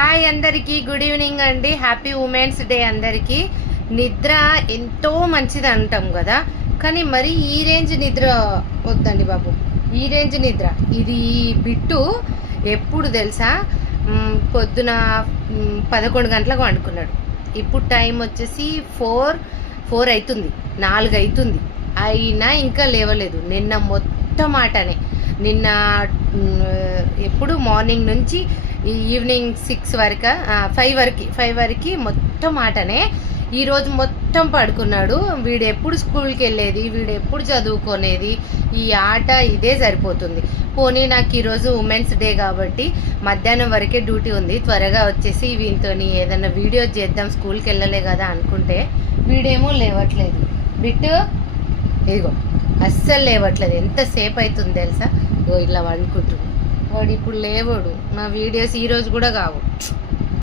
Hi అందరికీ, good evening అండి. Happy women's day అందరికీ. నిద్ర ఎంతో మంచిది అంటాం కదా, కానీ మరి ఈ రేంజ్ నిద్ర వద్దండి బాబు. ఈ రేంజ్ నిద్ర ఇది బిట్టు ఎప్పుడు తెలుసా, పొద్దున 11 గంటలకు వండుకున్నాడు. ఇప్పుడు టైం వచ్చేసి 4 అవుతుంది, 4 అవుతుంది, అయినా ఇంకా లేవలేదు. నిన్న మొత్తం ఆటనే. నిన్న ఎప్పుడు మార్నింగ్ నుంచి ఈవినింగ్ 6 వరకు 5 వరకు మొత్తం ఆటనే. ఈరోజు మొత్తం పడుకున్నాడు. వీడు ఎప్పుడు స్కూల్కి వెళ్ళేది, వీడు ఎప్పుడు చదువుకునేది, ఈ ఆట ఇదే సరిపోతుంది. పోనీ నాకు ఈరోజు ఉమెన్స్ డే కాబట్టి మధ్యాహ్నం వరకే డ్యూటీ ఉంది, త్వరగా వచ్చేసి వీటితో ఏదైనా వీడియో చేద్దాం, స్కూల్కి వెళ్ళలే కదా అనుకుంటే వీడేమో లేవట్లేదు. బిట్టు ఇదిగో అస్సలు లేవట్లేదు. ఎంతసేపు అవుతుంది తెలుసా, ఇలా వండుకుంటున్నాడు వాడు. ఇప్పుడు లేవాడు. నా వీడియోస్ ఈరోజు కూడా కావు.